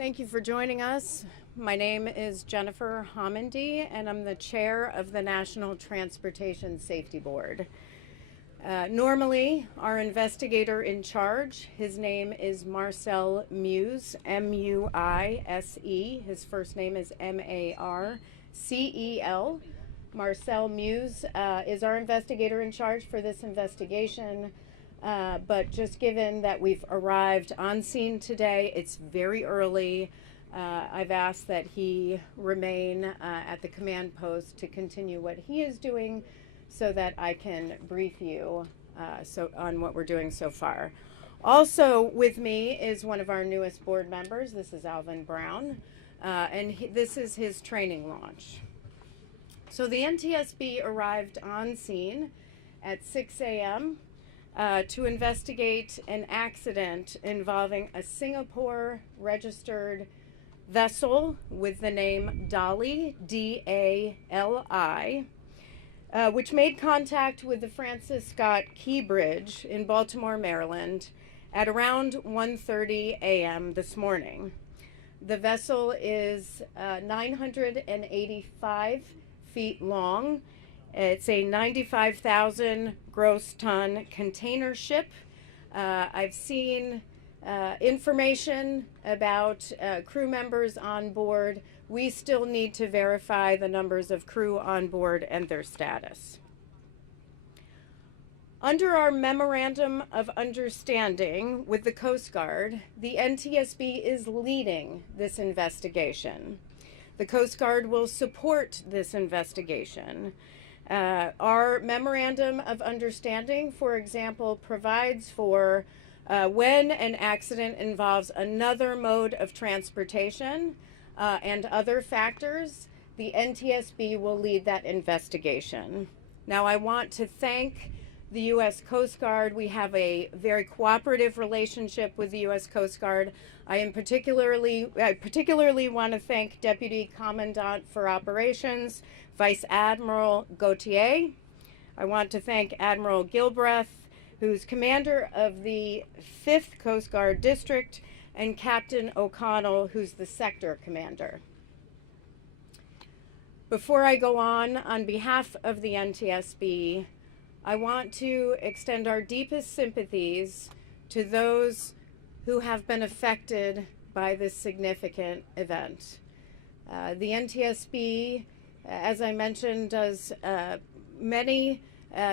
Thank you for joining us. My name is Jennifer Homendy, and I'm the chair of the National Transportation Safety Board. Normally, our investigator in charge, his name is Marcel Muse, M-U-I-S-E. His first name is M-A-R-C-E-L. Marcel Muse is our investigator in charge for this investigation. But just given that we've arrived on scene today, it's very early. I've asked that he remain at the command post to continue what he is doing so that I can brief you on what we're doing so far. Also with me is one of our newest board members. This is Alvin Brown, and this is his training launch. So the NTSB arrived on scene at 6 a.m. To investigate an accident involving a Singapore registered vessel with the name Dali, D-A-L-I, which made contact with the Francis Scott Key Bridge in Baltimore, Maryland at around 1:30 a.m. this morning. The vessel is 985 feet long. It's a 95,000 gross ton container ship. I've seen information about crew members on board. We still need to verify the numbers of crew on board and their status. Under our Memorandum of Understanding with the Coast Guard, the NTSB is leading this investigation. The Coast Guard will support this investigation. Our Memorandum of Understanding, for example, provides for when an accident involves another mode of transportation and other factors, the NTSB will lead that investigation. Now, I want to thank the U.S. Coast Guard. We have a very cooperative relationship with the U.S. Coast Guard. I particularly want to thank Deputy Commandant for Operations, Vice Admiral Gautier. I want to thank Admiral Gilbreth, who's commander of the 5th Coast Guard District, and Captain O'Connell, who's the sector commander. Before I go on behalf of the NTSB, I want to extend our deepest sympathies to those who have been affected by this significant event. The NTSB, as I mentioned, does many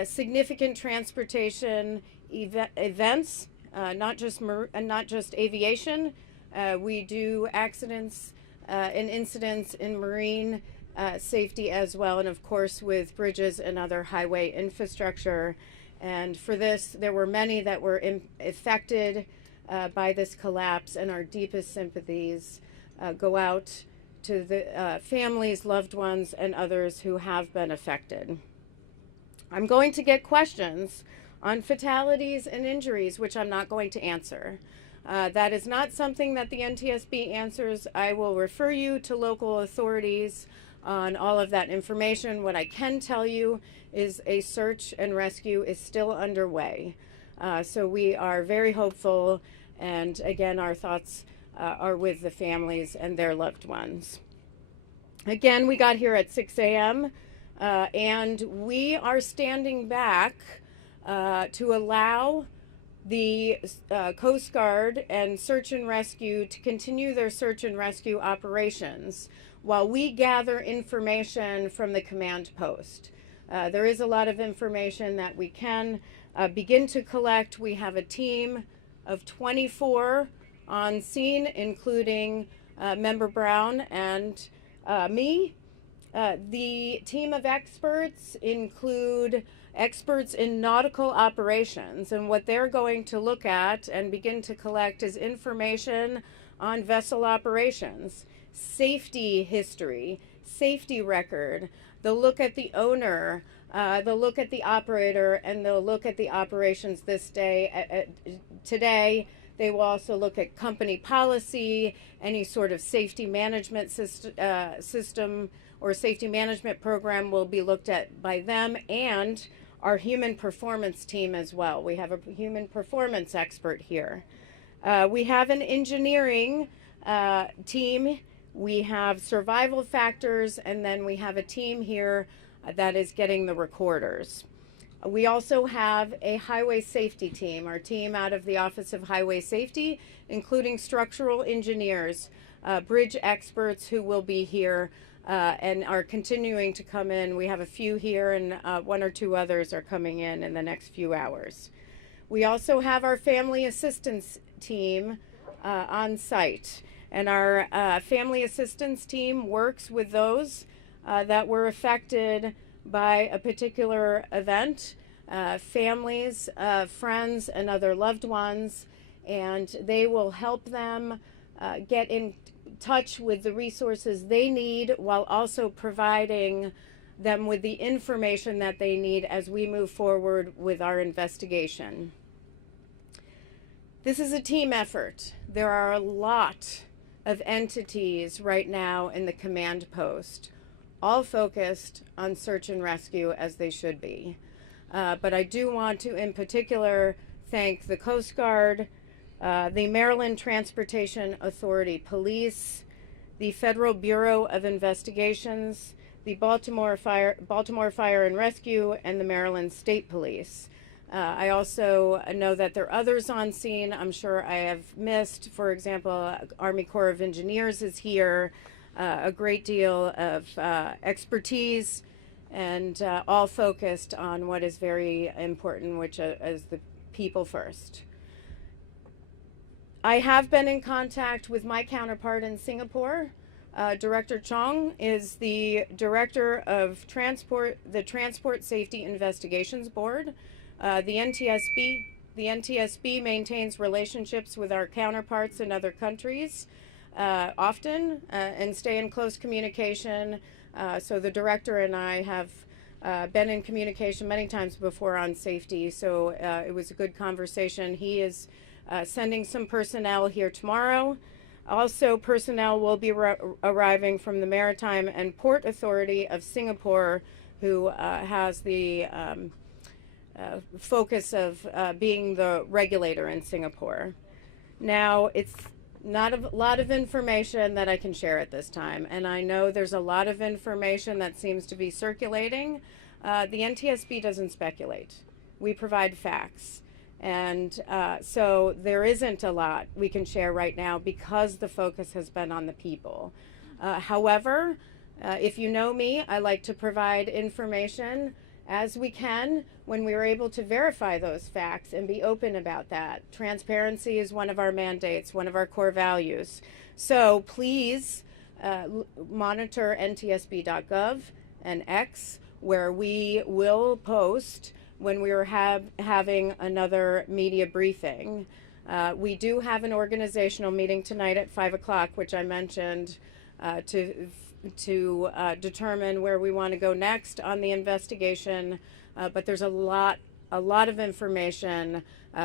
significant transportation events, not just aviation. We do accidents and incidents in marine safety as well, and of course with bridges and other highway infrastructure. And for this, there were many that were affected by this collapse, and our deepest sympathies go out to the families, loved ones, and others who have been affected. I'm going to get questions on fatalities and injuries, which I'm not going to answer. That is not something that the NTSB answers. I will refer you to local authorities on all of that information. What I can tell you is a search and rescue is still underway. So we are very hopeful, and again, our thoughts are with the families and their loved ones. Again, we got here at 6 a.m. And we are standing back to allow the Coast Guard and search and rescue to continue their search and rescue operations while we gather information from the command post. There is a lot of information that we can begin to collect. We have a team of 24 on scene, including Member Brown and me. The team of experts include experts in nautical operations, and what they're going to look at and begin to collect is information on vessel operations, safety history, safety record. They'll look at the owner, they'll look at the operator, and they'll look at the operations this day. Today, they will also look at company policy, any sort of safety management system or safety management program will be looked at by them, and our human performance team as well. We have a human performance expert here. We have an engineering team. We have survival factors, and then we have a team here that is getting the recorders. We also have a highway safety team, our team out of the Office of Highway Safety, including structural engineers, bridge experts who will be here and are continuing to come in. We have a few here, and one or two others are coming in the next few hours. We also have our family assistance team on site, and our family assistance team works with those that were affected by a particular event, families, friends, and other loved ones, and they will help them get in touch with the resources they need while also providing them with the information that they need as we move forward with our investigation. This is a team effort. There are a lot of entities right now in the command post, all focused on search and rescue, as they should be. But I do want to, in particular, thank the Coast Guard, the Maryland Transportation Authority Police, the Federal Bureau of Investigations, the Baltimore Fire and Rescue, and the Maryland State Police. I also know that there are others on scene I'm sure I have missed. For example, Army Corps of Engineers is here, a great deal of expertise, and all focused on what is very important, which is the people first. I have been in contact with my counterpart in Singapore. Director Chong is the director of the Transport Safety Investigations Board. The NTSB maintains relationships with our counterparts in other countries often and stay in close communication. So the director and I have been in communication many times before on safety, so it was a good conversation. He is sending some personnel here tomorrow. Also, personnel will be arriving from the Maritime and Port Authority of Singapore, who has the focus of being the regulator in Singapore. Now, it's not a lot of information that I can share at this time, and I know there's a lot of information that seems to be circulating. The NTSB doesn't speculate. We provide facts. And so there isn't a lot we can share right now because the focus has been on the people. However, if you know me, I like to provide information as we can when we are able to verify those facts and be open about that. Transparency is one of our mandates, one of our core values. So please monitor ntsb.gov and X, where we will post when we are having another media briefing. We do have an organizational meeting tonight at 5 o'clock, which I mentioned, to determine where we want to go next on the investigation. But there's a lot of information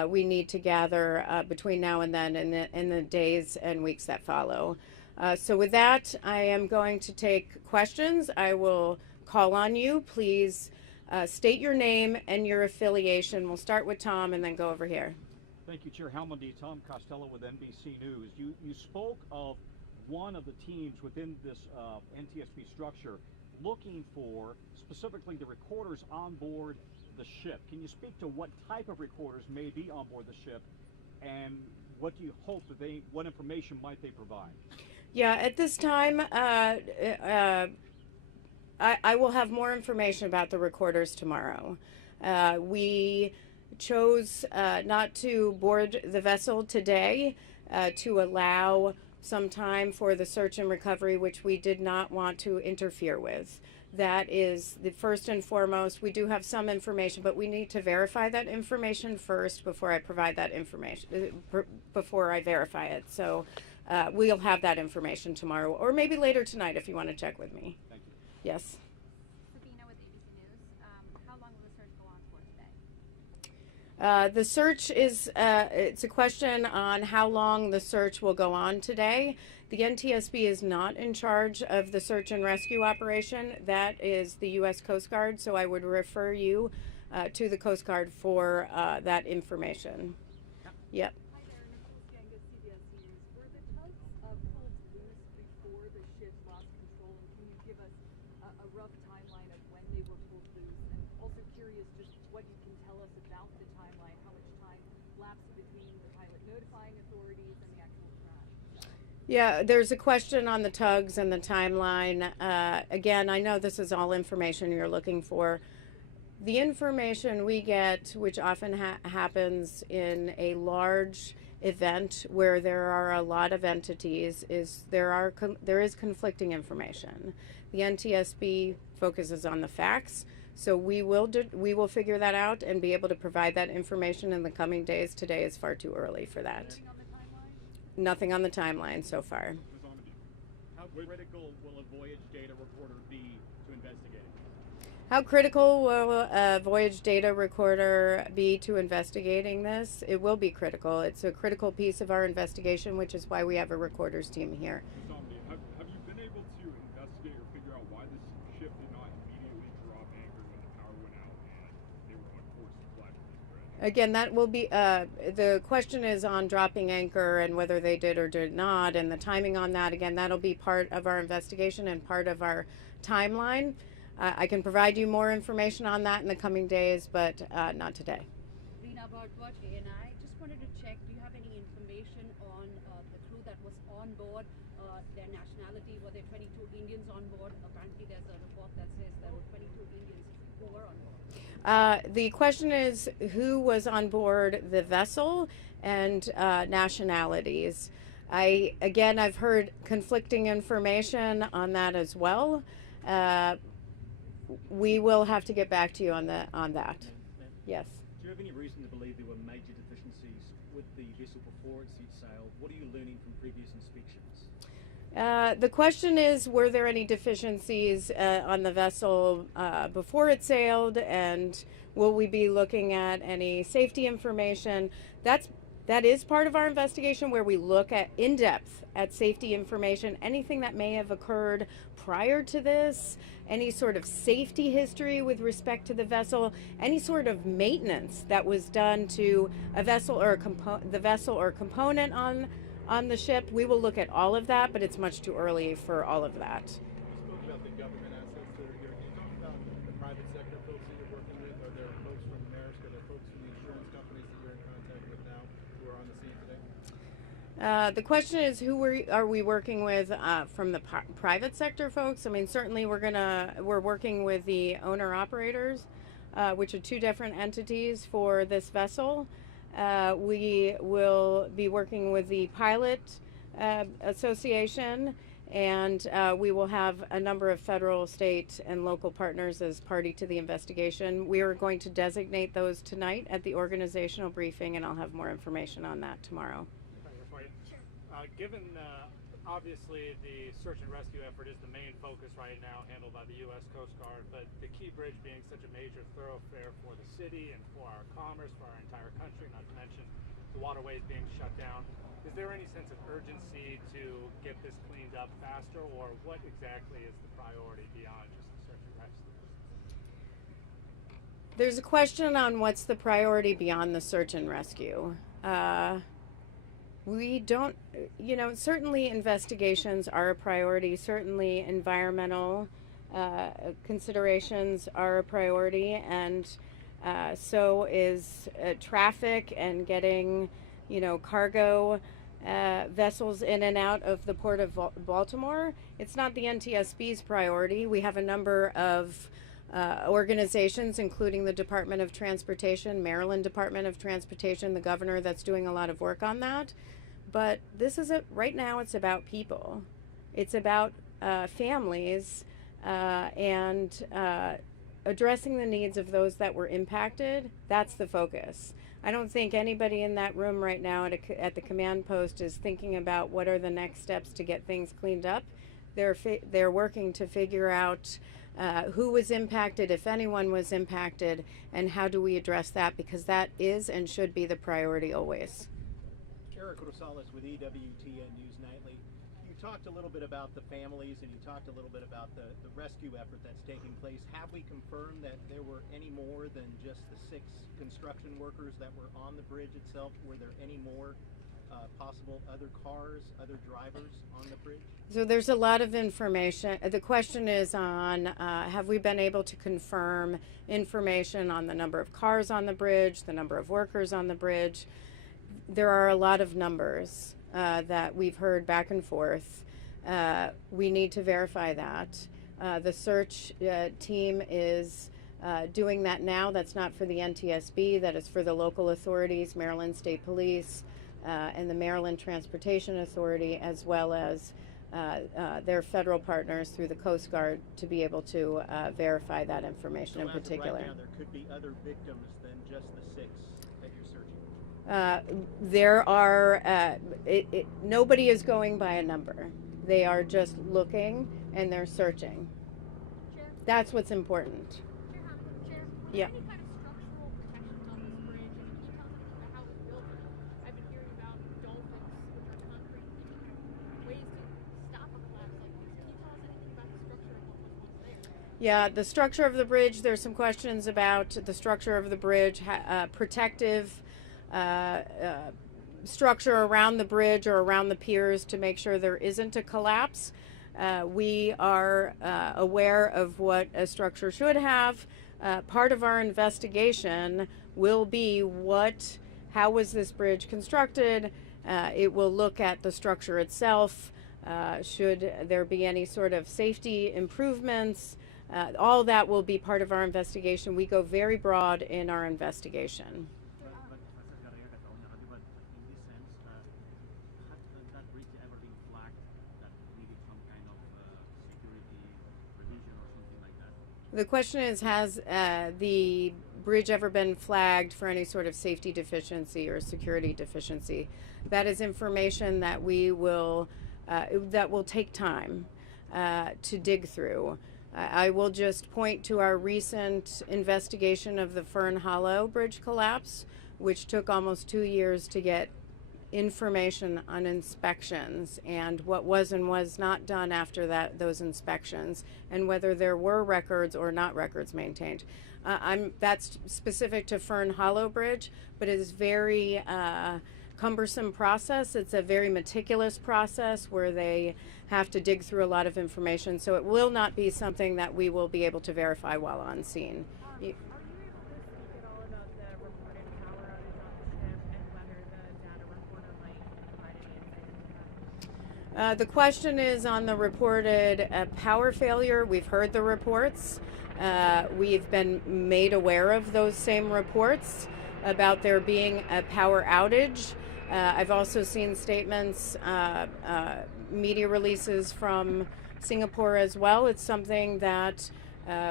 we need to gather between now and then in the days and weeks that follow. So with that, I am going to take questions. I will call on you. Please state your name and your affiliation. We'll start with Tom and then go over here. Thank you, Chair Helmundy. Tom Costello with NBC News. You spoke of one of the teams within this NTSB structure looking for specifically the recorders on board the ship. Can you speak to what type of recorders may be on board the ship, and what do you hope that what information might they provide? Yeah, at this time, I will have more information about the recorders tomorrow. We chose not to board the vessel today to allow some time for the search and recovery, which we did not want to interfere with. That is the first and foremost. We do have some information, but we need to verify that information first before I provide that information, before I verify it. So we'll have that information tomorrow, or maybe later tonight if you want to check with me. Thank you. Yes. Sabina with ABC News. How long will the search go on for today? The search is, it's a question on how long the search will go on today. The NTSB is not in charge of the search and rescue operation. That is the U.S. Coast Guard, so I would refer you to the Coast Guard for that information. Yep. Hi there, Nicole Skangas, CBS News. Were the types of notifying authorities and the actual crash? Yeah, there's a question on the tugs and the timeline. Again, I know this is all information you're looking for. The information we get, which often happens in a large event where there are a lot of entities, is there is conflicting information. The NTSB focuses on the facts, so we will figure that out and be able to provide that information in the coming days. Today is far too early for that. Anything on the timeline? Nothing on the timeline so far. How critical will a voyage data recorder be to investigating? How critical will a voyage data recorder be to investigating this? It will be critical. It's a critical piece of our investigation, which is why we have a recorders team here. Have you been able to investigate or figure out why this ship did not immediately drop anchor when the power went out and they were on course to fly for this bridge? Again, that will be, the question is on dropping anchor and whether they did or did not, and the timing on that. Again, that'll be part of our investigation and part of our timeline. I can provide you more information on that in the coming days, but not today. Rena, about what ANI, just wanted to check, do you have any information on the crew that was on board, their nationality? Were there 22 Indians on board? Apparently there's a report that says there were 22 Indians who were on board. The question is who was on board the vessel and nationalities. I've heard conflicting information on that as well. We will have to get back to you on that. Yes. Do you have any reason to believe there were major deficiencies with the vessel before it set sail? What are you learning from previous inspections? The question is, were there any deficiencies on the vessel before it sailed, and will we be looking at any safety information? That is part of our investigation, where we look at in depth at safety information, anything that may have occurred prior to this, any sort of safety history with respect to the vessel, any sort of maintenance that was done to a vessel or the vessel or component on the ship. We will look at all of that, but it's much too early for all of that. You spoke about the government assets that are here. Can you talk about the private sector folks that you're working with? Are there folks from Maersk? Are there folks from the insurance companies that you're in contact with now who are on the scene today? The question is, who are we working with from the private sector folks? I mean, certainly we're working with the owner operators, which are two different entities for this vessel. We will be working with the pilot association, and we will have a number of federal, state, and local partners as party to the investigation. We are going to designate those tonight at the organizational briefing, and I'll have more information on that tomorrow. Given obviously the search and rescue effort is the main focus right now, handled by the U.S. Coast Guard, but the Key Bridge being such a major thoroughfare for the city and for our commerce, for our entire country, not to mention the waterways being shut down, is there any sense of urgency to get this cleaned up faster, or what exactly is the priority beyond just the search and rescue? There's a question on what's the priority beyond the search and rescue. We don't, certainly investigations are a priority. Certainly environmental considerations are a priority, and so is traffic and getting, cargo vessels in and out of the port of Baltimore. It's not the NTSB's priority. We have a number of organizations, including the Department of Transportation, Maryland Department of Transportation, the governor, that's doing a lot of work on that. But this is right now it's about people. It's about families and addressing the needs of those that were impacted. That's the focus. I don't think anybody in that room right now at the command post is thinking about what are the next steps to get things cleaned up. They're working to figure out who was impacted, if anyone was impacted, and how do we address that, because that is and should be the priority always. Eric Rosales with EWTN News Nightly. You talked a little bit about the families, and you talked a little bit about the rescue effort that's taking place. Have we confirmed that there were any more than just the 6 construction workers that were on the bridge itself? Were there any more possible other cars, other drivers on the bridge? So there's a lot of information. The question is on have we been able to confirm information on the number of cars on the bridge, the number of workers on the bridge? there are a lot of numbers that we've heard back and forth. We need to verify that. The search team is doing that now. That's not for the NTSB, that is for the local authorities, Maryland State Police, and the Maryland Transportation Authority, as well as their federal partners through the Coast Guard, to be able to verify that information in particular. Right now, there could be other victims than just the 6 that you're searching. There are, nobody is going by a number. They are just looking and they're searching. Chair, That's what's important. Chair, Chair, were Yeah. there any kind of structural protections on this bridge? And can you tell us anything about how it was built? I've been hearing about dolphins, which are concrete, ways to stop a collapse like this. Can you tell us anything about the structure and what was there? Yeah, the structure of the bridge, there's some questions about the structure of the bridge, protective structure around the bridge or around the piers to make sure there isn't a collapse. We are aware of what a structure should have. Part of our investigation will be how was this bridge constructed? It will look at the structure itself. Should there be any sort of safety improvements? All that will be part of our investigation. We go very broad in our investigation. The question is, has the bridge ever been flagged for any sort of safety deficiency or security deficiency? That is information that that will take time to dig through. I will just point to our recent investigation of the Fern Hollow bridge collapse, which took almost 2 years to get information on inspections and what was and was not done after those inspections, and whether there were records or not records maintained. That's specific to Fern Hollow Bridge, but it is very cumbersome process. It's a very meticulous process where they have to dig through a lot of information, so it will not be something that we will be able to verify while on scene. Are you able to speak at all about the reported power outage on the ship and whether the data reporter might provide any insight into that? The question is on the reported power failure. We've heard the reports. We've been made aware of those same reports about there being a power outage. I've also seen statements, media releases from Singapore as well. It's something that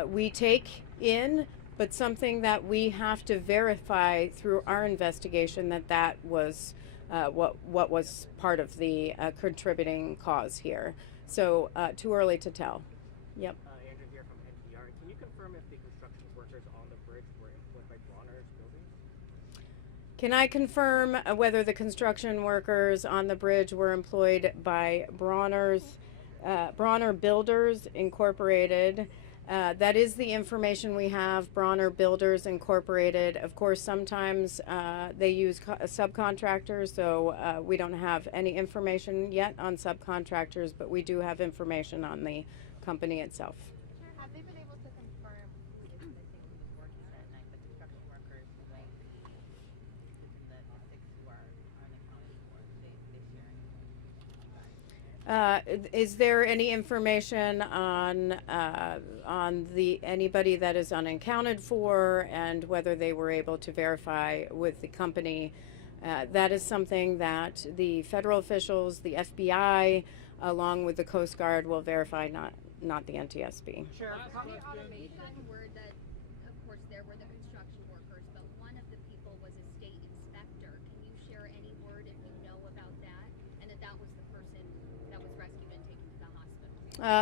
we take in, but something that we have to verify through our investigation that was what was part of the contributing cause here. So too early to tell. Yep. Andrew here from NPR. Can you confirm if the construction workers on the bridge were employed by Bronner's buildings? Can I confirm whether the construction workers on the bridge were employed by Bronner Builders Incorporated? That is the information we have. Bronner Builders Incorporated. Of course, sometimes they use subcontractors, so we don't have any information yet on subcontractors, but we do have information on the company itself. Chair, have they been able to confirm who is missing, who was working that night, the construction workers who might be the 6 who are unaccounted for? They share anything? Is there any information on anybody that is unaccounted for and whether they were able to verify with the company? That is something that the federal officials, the FBI, along with the Coast Guard, will verify, not the NTSB. Sure. The automation word that, of course, there were the construction workers, but one of the people was a state inspector. Can you share any word if you know about that, and that was the person that was rescued and taken to the hospital?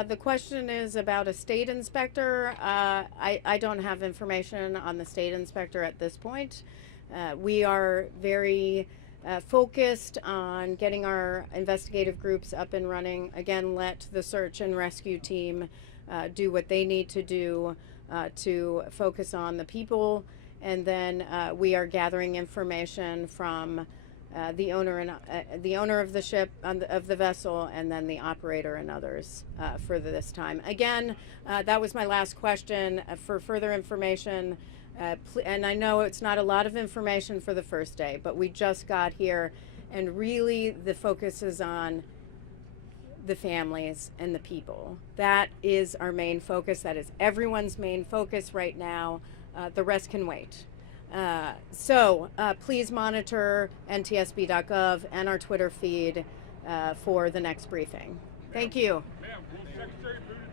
The question is about a state inspector. I don't have information on the state inspector at this point. We are very focused on getting our investigative groups up and running. Again, let the search and rescue team do what they need to do to focus on the people, and then we are gathering information from the owner of the ship, of the vessel, and then the operator and others for this time. Again, that was my last question. For further information, And I know it's not a lot of information for the first day, but we just got here, and really the focus is on the families and the people. That is our main focus. That is everyone's main focus right now. The rest can wait. So please monitor ntsb.gov and our Twitter feed for the next briefing. Thank you. Ma'am, will Secretary Buttigieg